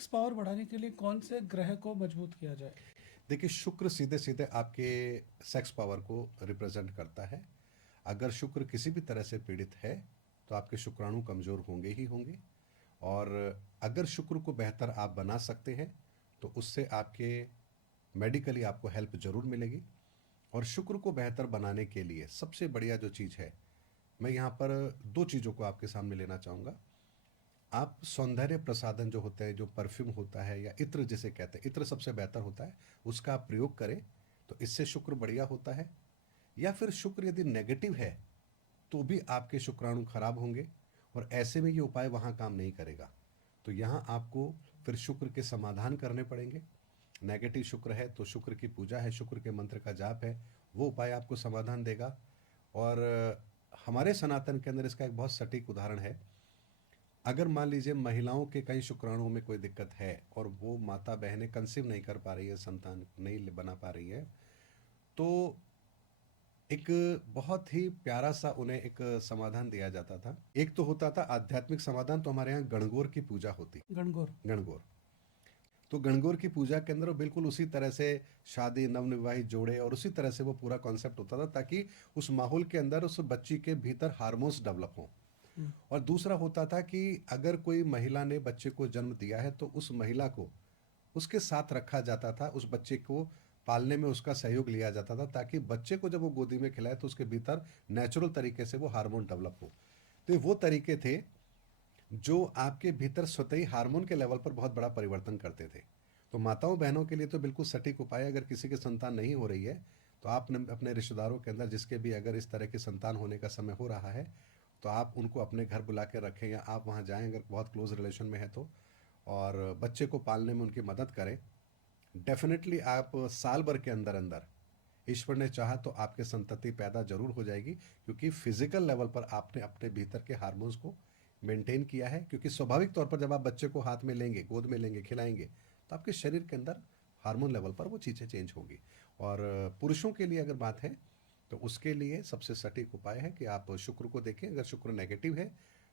Sex power बढ़ाने के लिए कौन से ग्रह को मजबूत किया जाए? देखिए, शुक्र सीधे सीधे आपके सेक्स पावर को रिप्रेजेंट करता है। अगर शुक्र किसी भी तरह से पीड़ित है तो आपके शुक्राणु कमज़ोर होंगे ही होंगे। और अगर शुक्र को बेहतर आप बना सकते हैं तो उससे आपके मेडिकली आपको हेल्प ज़रूर मिलेगी। और शुक्र को बेहतर बनाने के लिए सबसे बढ़िया जो चीज़ है, मैं यहाँ पर दो चीज़ों को आपके सामने लेना चाहूँगा। आप सौंदर्य प्रसाधन जो होते हैं, जो परफ्यूम होता है या इत्र जिसे कहते हैं, इत्र सबसे बेहतर होता है, उसका आप प्रयोग करें तो इससे शुक्र बढ़िया होता है। या फिर शुक्र यदि नेगेटिव है तो भी आपके शुक्राणु खराब होंगे और ऐसे में ये उपाय वहाँ काम नहीं करेगा। तो यहाँ आपको फिर शुक्र के समाधान करने पड़ेंगे। नेगेटिव शुक्र है तो शुक्र की पूजा है, शुक्र के मंत्र का जाप है, वो उपाय आपको समाधान देगा। और हमारे सनातन के अंदर इसका एक बहुत सटीक उदाहरण है। अगर मान लीजिए महिलाओं के कई शुक्राणुओं में कोई दिक्कत है और वो माता बहनें कंसीव नहीं कर पा रही है, संतान नहीं बना पा रही है, तो एक बहुत ही प्यारा सा उन्हें एक समाधान दिया जाता था। एक तो होता था आध्यात्मिक समाधान, तो हमारे यहाँ गणगौर की पूजा होती। गणगौर। गणगौर, तो गणगौर की पूजा के अंदर बिल्कुल उसी तरह से शादी नवनिवाहित जोड़े और उसी तरह से वो पूरा कॉन्सेप्ट होता था, ताकि उस माहौल के अंदर उस बच्ची के भीतर हार्मोन्स डेवलप हों। और दूसरा होता था कि अगर कोई महिला ने बच्चे को जन्म दिया है तो उस महिला को उसके साथ रखा जाता था, उस बच्चे को पालने में उसका सहयोग लिया जाता था, ताकि बच्चे को जब वो गोदी में खिलाए तो उसके भीतर नेचुरल तरीके से वो हार्मोन डेवलप हो। तो ये वो तरीके थे जो आपके भीतर स्वतः ही हार्मोन के लेवल पर बहुत बड़ा परिवर्तन करते थे। तो माताओं बहनों के लिए तो बिल्कुल सटीक उपाय है। अगर किसी की संतान नहीं हो रही है तो आपने अपने रिश्तेदारों के अंदर जिसके भी अगर इस तरह की संतान होने का समय हो रहा है तो आप उनको अपने घर बुला के रखें या आप वहाँ जाएं अगर बहुत क्लोज रिलेशन में है तो, और बच्चे को पालने में उनकी मदद करें। डेफिनेटली आप साल भर के अंदर अंदर ईश्वर ने चाहा तो आपके संतति पैदा जरूर हो जाएगी, क्योंकि फिजिकल लेवल पर आपने अपने भीतर के हार्मोन्स को मेंटेन किया है। क्योंकि स्वाभाविक तौर पर जब आप बच्चे को हाथ में लेंगे, गोद में लेंगे, खिलाएंगे, तो आपके शरीर के अंदर हार्मोन लेवल पर वो चीज़ें चेंज होंगी। और पुरुषों के लिए अगर बात है तो उसके लिए सबसे सटीक उपाय है कि आप शुक्र को देखें। अगर शुक्र नेगेटिव है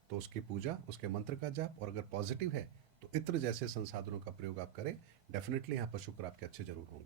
तो उसकी पूजा, उसके मंत्र का जाप, और अगर पॉजिटिव है तो इत्र जैसे संसाधनों का प्रयोग आप करें। डेफिनेटली यहाँ पर शुक्र आपके अच्छे जरूर होंगे।